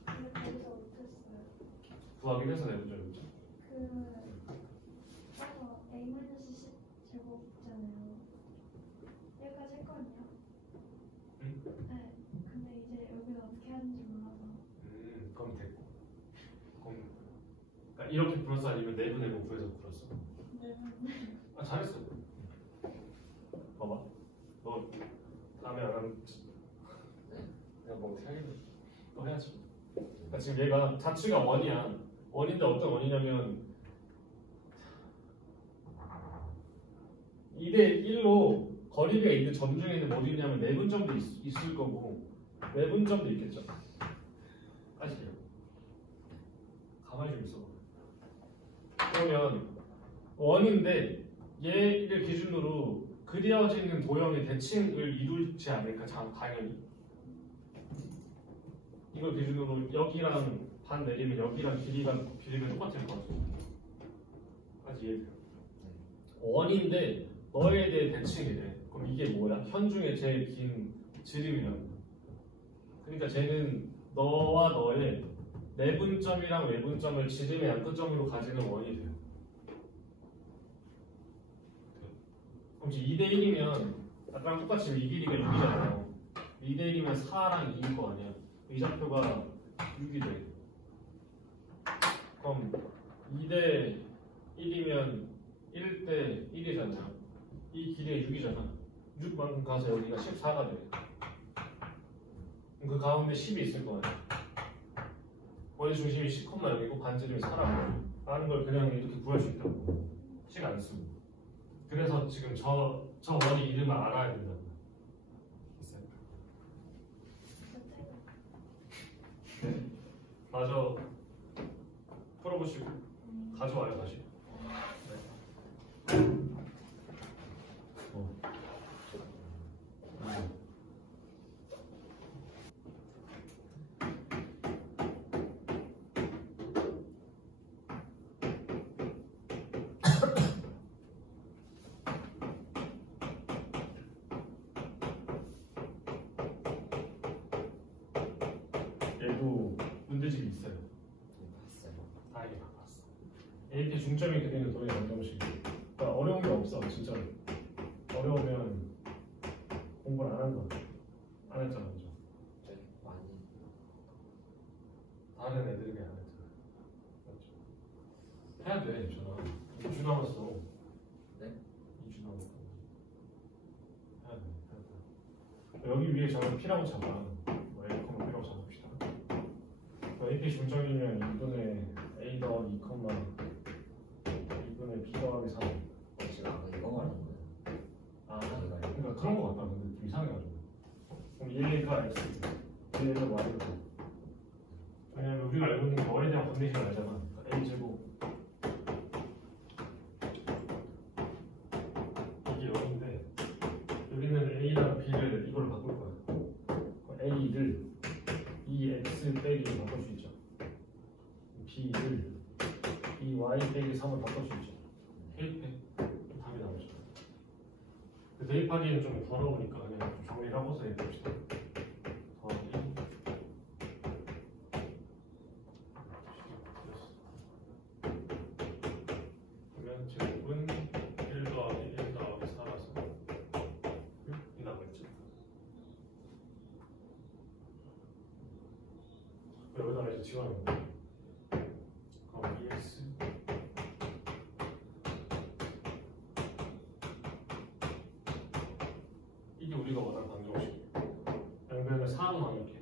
근데 거기서 못했어요. 구하기 위해서 내부죠, 그렇죠? A-10 제곱 있잖아요. 여기까지 했거든요. 응? 네. 근데 이제 여기를 어떻게 하는지 이렇게 풀었어 아니면 내분 구해서 풀었어? 아 잘했어. 봐봐. 너 다음에 안 하면 그냥 뭐 어떻게 하겠니? 너 해야지. 그러니까 지금 얘가 자취가 원이야. 원인데 어떤 원이냐면 2대1로 거리가 있는 점 중에는 뭐 있냐면 내분점도 있을 거고 외분점도 있겠죠. 아시죠? 가만히 좀 있어. 그러면 원인데 얘를 기준으로 그려지는 도형의 대칭을 이루지 않을까? 당연히 이걸 기준으로 여기랑 반 내리면 여기랑 길이가 똑같을 것 같아. 아직 이해돼요? 원인데 너에 대해 대칭이래. 그럼 이게 뭐야? 현 중에 제일 긴 지름이라는 거야. 그러니까 쟤는 너와 너의 내분점이랑 외분점을 지름의 양끝점으로 가지는 원이 돼요. 그럼 2대1이면 아까랑 똑같이 이 길이가 6이잖아요. 2대1이면 4랑 2일 거 아니야. 이 좌표가 6이 돼. 그럼 2대1이면 1대1이잖아요. 이 길이가 6이잖아. 6만큼 가서 여기가 14가 돼. 그럼 그 가운데 10이 있을 거 아니야. 원의 중심이 10,0이고 반지름이 4라고 라는 걸 그냥 이렇게 구할 수 있다고. 식 안 쓰고. 그래서 지금 저 원의 이름을 알아야 된다고. 됐어요? 네. 마저 풀어보시고 가져와요 다시. 네. 얘도 문제집이 있어요. 봤어요. 다행히 다 봤어. 이렇게 중점이 그리는 도형이 어느 정도씩. 그러니까 어려운 게 없어 진짜로. 어려우면 공부를 안 한 거야. 안 했잖아, 그죠? 네, 많이. 다른 애들이 안 했잖아. 맞죠? 해야 돼, 준아. 2주 남았어. 네? 2주 남았어. 해야 돼. 여기 위에 저는 P라고 잡아. 뭐 A콤마 P라고 잡읍시다. AP 중점이면 2분의 A 더하기 2, 2분의 B 더하기 3. 지금 아까 이거 말하는 거예요. 아, 그러니까 그런 거 같다. 근데 좀 이상해가지고. 그럼 얘가 X, 얘가 Y고. 왜냐면 우리가 알고 있는 게 Y에 대한 컨디션을 알잖아. 그러니까 A 제곱. 이게 0인데 여기는 A랑 B를 이걸로 바꿀 거야. A를 X 빼기 바꿀 수 있죠. B를 Y 빼기 3을 바꿀 수 있죠. K패 답이 나오죠. 대입하기는 좀 더러우니까 그냥 좀 정리를 하고서 얘기합시다. 더하기 그러면 제곱은 1 더하기 1 더하기 4라서 6이 나오겠죠. 여기다가 이제 지워놓는 거예요. 그럼 EX 이게 우리가 원하는 방정식. 양변을 4로 나눌게.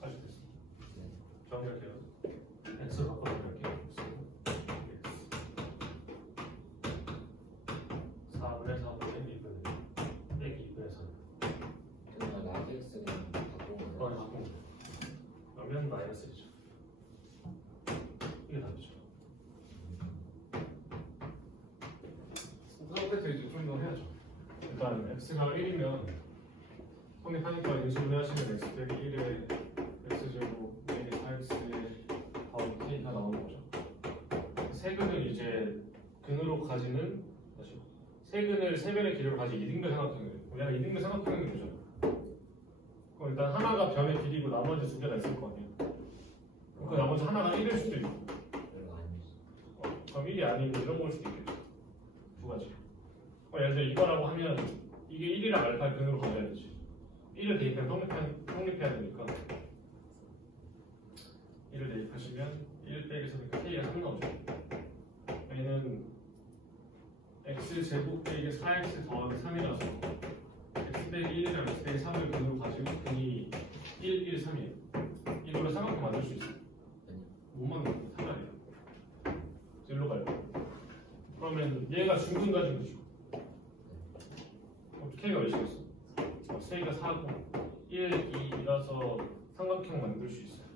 까지 됐어. 정리할게요. X로 바꿔드릴게요. 4분의 4분의 2분의 빼기 2분의 3. 그냥 라텍스 그냥 바꾼 거예요. 바꾼 거. 그러면 마이너스 1이죠. 이게 답이죠. 선택도 이제 좀 더 해야죠. 일단 x가 1이면 성립하니까 인수분해 하시면 x 빼기 1에 x제곱 빼기 4x에 바로 k가 나오는 거죠. 세근을 이제 근으로 가지는 다시 세근을 세변의 길이로 가진 이등변 삼각형이에요. 우리가 이등변 삼각형이 되죠. 그럼 일단 하나가 변의 길이고 나머지 두 개가 있을 거 아니에요. 그 나머지 하나가 1일 수도 있고. 별로 아니었어. 그럼 1이 아니면 이런 걸 수도 있겠죠. 두 가지. 예를 들어 이거라고 하면 이게 1이랑 알파를 근으로 가져야 되지. 1을 대입하면 성립해야 되니까 1을 대입하시면 1 빼기 3이니까 k가 3 나오죠. 얘는 x제곱 빼기 4x 더하기 3이라서 x 빼기 1이랑 x 빼기 3을 근으로 가지고 근이 1, 1, 3이에요. 이걸로 삼각형 만들 수 있어요. 못 만든 거 상관이에요. 일로 가요. 그러면 얘가 중근 가진 거죠. k가 몇이겠어? 3가 4고 1, 2라서 삼각형 만들 수 있어요.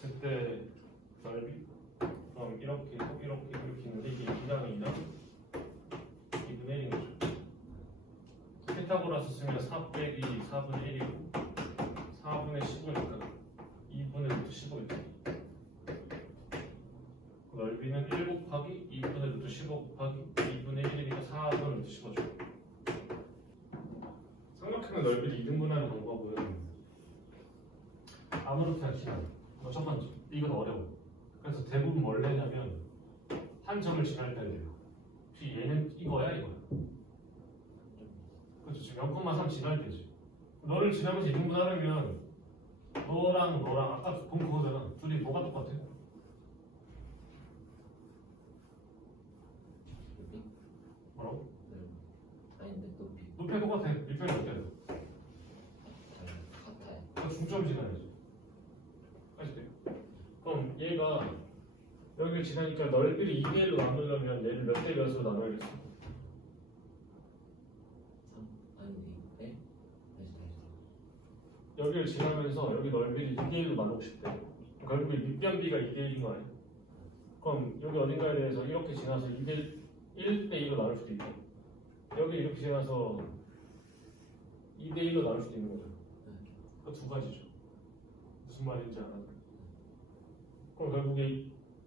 그때 넓이 그럼 이렇게 있는데 이게 2랑 2랑 2분의 1인 거죠. 피타고라스 쓰면 4 빼기 4분의 1이고 4분의 15니까 2분의 루트 15겠죠. 넓이는 1 곱하기 2분의 루트 15 곱하기 2분의 1이니까 4분의 루트 15죠. 삼각형의 넓이를 2등분하는 방법은 아무렇게나 지나. 첫 번째, 이건 어려워. 그래서 대부분 뭘 내냐면 한 점을 지날 때 돼요. 혹시 얘는 이거야 이거야? 그렇죠. 지금 0,3 지날 때지. 너를 지나면서 2등분하려면 너랑 아까 본 그거잖아. 둘이 뭐가 똑같아? 뭐라고? 아닌데 높이 높이 똑같아. 1편이 어때요? 같아요. 중점 지나야지. 아시죠? 그럼 얘가 여기를 지나니까 넓이를 2대1로 나누려면 얘를 몇 대 몇으로 나눠야겠어? 3 아닌데 네? 여기를 지나면서 여기 넓이를 2대1로 나누고 싶대. 결국에 밑변비가 2대1인 거 아니야? 그럼 여기 어딘가에 대해서 이렇게 지나서 1대2로 나눌 수도 있고 여기 이렇게 지나서 2대1로 나눌 수도 있는 거죠. 그 두 가지죠. 무슨 말인지 알아? 그럼 결국에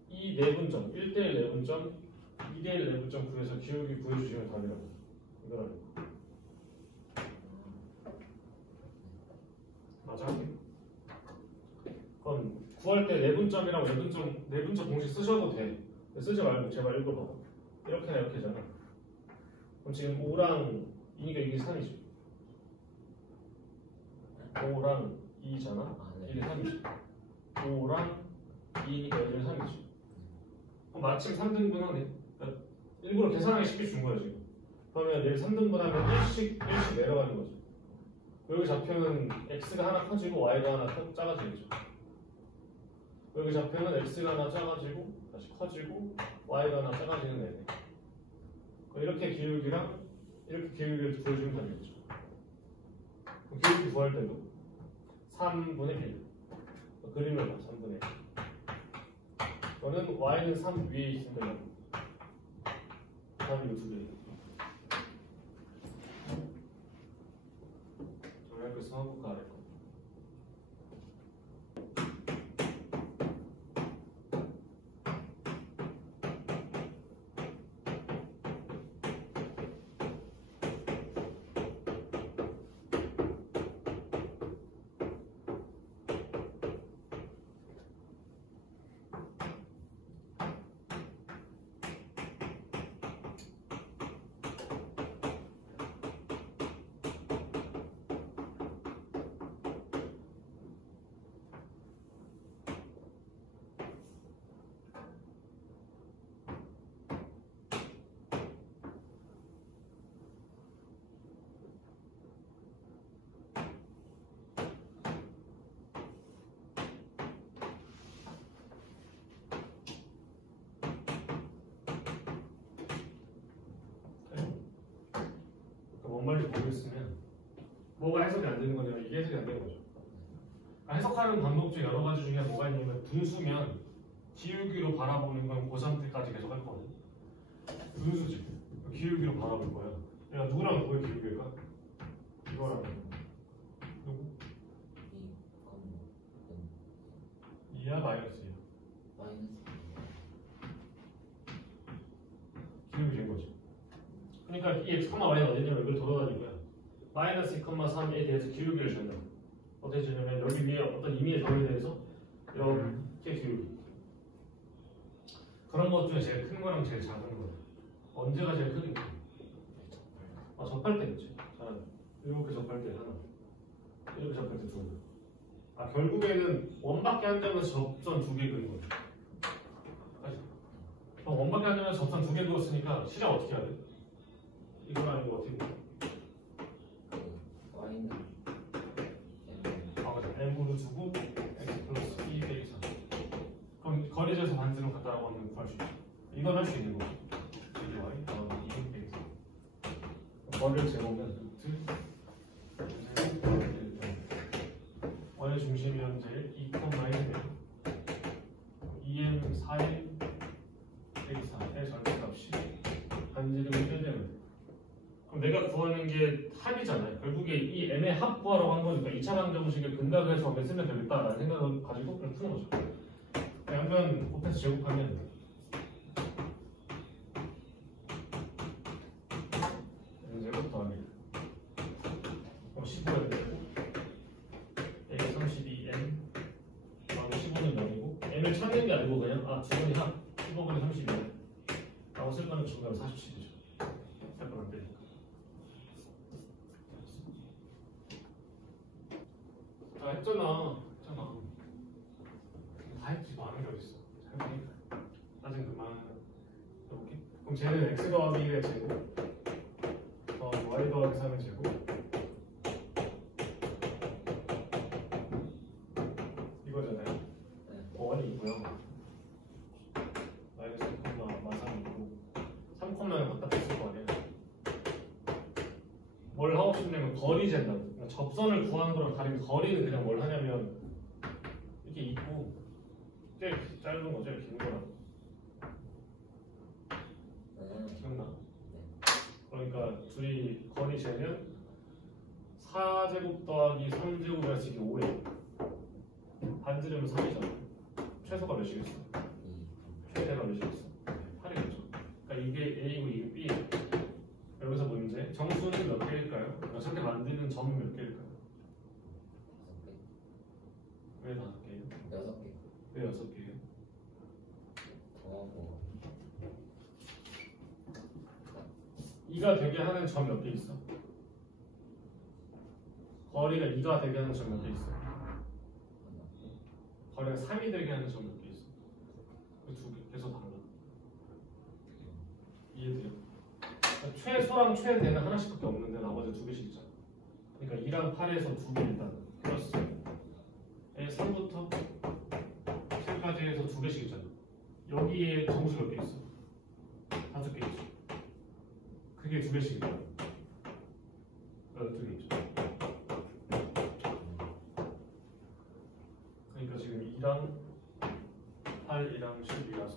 이 내분점, 1대1 내분점, 2대1 내분점 구해서 기울기 구해주시면 답이라고. 이거라고. 맞아? 그럼 구할 때 내분점이랑 내분점 공식 쓰셔도 돼. 쓰지 말고 제발 읽어봐. 이렇게나 이렇게잖아. 그럼 지금 5랑 2니까 이게 3이지. 5랑 2잖아. 이게 3이지. 5랑 2니까 여기는 3이지. 그럼 마침 3등분하네. 그러니까 일부러 계산하기 쉽게 준 거야 지금. 그러면 얘를 3등분하면 1씩 내려가는 거죠. 여기 좌표는 x가 하나 커지고 y가 하나 작아지겠죠. 여기 좌표는 x가 하나 작아지고 다시 커지고 y가 하나 작아지는 애네. 이렇게 기울기랑 이렇게 기울기를 구해주면 되겠죠. 기울기 구할 때도 3분의 1 그림을 봐. 3분의 1 너는 y는 3 위에 있으면 3이 2개 정리할 거 있으면 한국 아래 거 뭔 말인지 모르겠으면 뭐가 해석이 안 되는 거냐 이게 해석이 안 되는 거죠. 해석하는 방법 중 여러 가지 중에 뭐가 있냐면 분수면 기울기로 바라보는 건 고3 때까지 계속 할 거거든. 분수지. 기울기로 바라볼 거야. 내가 누구랑 누구의 기울기일까? 이거랑 누구? 2야 마이너스 2야? 기울기 된 거지. 그러니까 이 x, y는 어디냐면 이걸 돌아다닐 거야. 마이너스 2,3에 대해서 기울기를 준다. 어떻게 주냐면 여기 위에 어떤 임의의 점에 대해서 이렇게 기울기. 그런 것 중에 제일 큰 거랑 제일 작은 거. 언제가 제일 크겠냐? 접할 때겠지. 자, 이렇게 접할 때 하나, 이렇게 접할 때 두 개. 결국에는 원밖에 안 되면서 접선 두 개 그린 거죠. 알지? 그럼 원밖에 안 되면서 접선 두 개 그었으니까 시작 어떻게 해야 돼? 이건 아니고 어떻게 돼? Y는 맞아. m으로 주고 x 플러스 2 빼기 4. 그럼 거리에서 반지름 같다라고 하면 구할 수 있죠. 이건 할 수 있는 거죠. 여기 y 다음 2 빼기 4. 거리를 재보면 y의 중심이 현재 2,1 2m 4의 빼기 4의 절대값이 반지름이 빼되면 그럼 내가 구하는 게 합이잖아요. 결국에 이 m의 합 구하라고 한 거니까 2차 방정식을 근각을 해서 쓰면 되겠다라는 생각을 가지고 그냥 푸는 거죠. 양변 곱해서 제곱하면 제곱 더하기 15가 되고 여기 32m 15는 0이고 m을 찾는 게 아니고 그냥 주변이 합 15분의 32m 라고 쓸 거는 중간 47이죠. 할 건 안 되니까. 했잖아. 다 했지. 뭐 하는 게 어딨어. 잘 보니까. 짜증 그만. 이렇게. 그럼 쟤는 x 더하기 1의 제곱 y 더하기 3의 제곱 이거잖아요. 원이 있고요. 마이너스 3,3이 있고 3,를 갖다 뺐을 거 아니에요. 뭘 하고 싶냐면 거리 잰다고. 그러니까 접선을 구하는 거랑 다른 거리는 그냥 뭘 하냐면 이렇게 있고 제일 짧은 거 제일 긴 거랑 기억나? 그러니까 둘이 거리 재면 4제곱 더하기 3제곱이라서 이게 5에 반지름은 3이잖아. 최소가 몇이겠어? 최대가 몇이겠어? 8이겠죠. 그러니까 이게 A고 이게 B예요. 여기서 문제 정수는 몇 개일까요? 저렇게 만드는 점은 몇 개일까요? 5개. 왜 5개예요? 6개. 왜 6개예요? 더하고 2가 되게 하는 점 몇 개 있어? 거리가 2가 되게 하는 점 몇 개 있어? 거리가 3이 되게 하는 점 몇 개 있어? 그 두 개 계속 달라. 이해돼요? 그러니까 최소랑 최대는 하나씩밖에 없는데 나머지 두 개씩 있잖아. 그러니까 2랑 8에서 두 개 일단 플러스 3부터 7까지 해서 두 개씩 있잖아. 여기에 정수 몇 개 있어? 5개 있죠. 그게 두 개씩 있잖아. 12개 있죠. 그러니까 지금 2랑 8, 2랑 12라서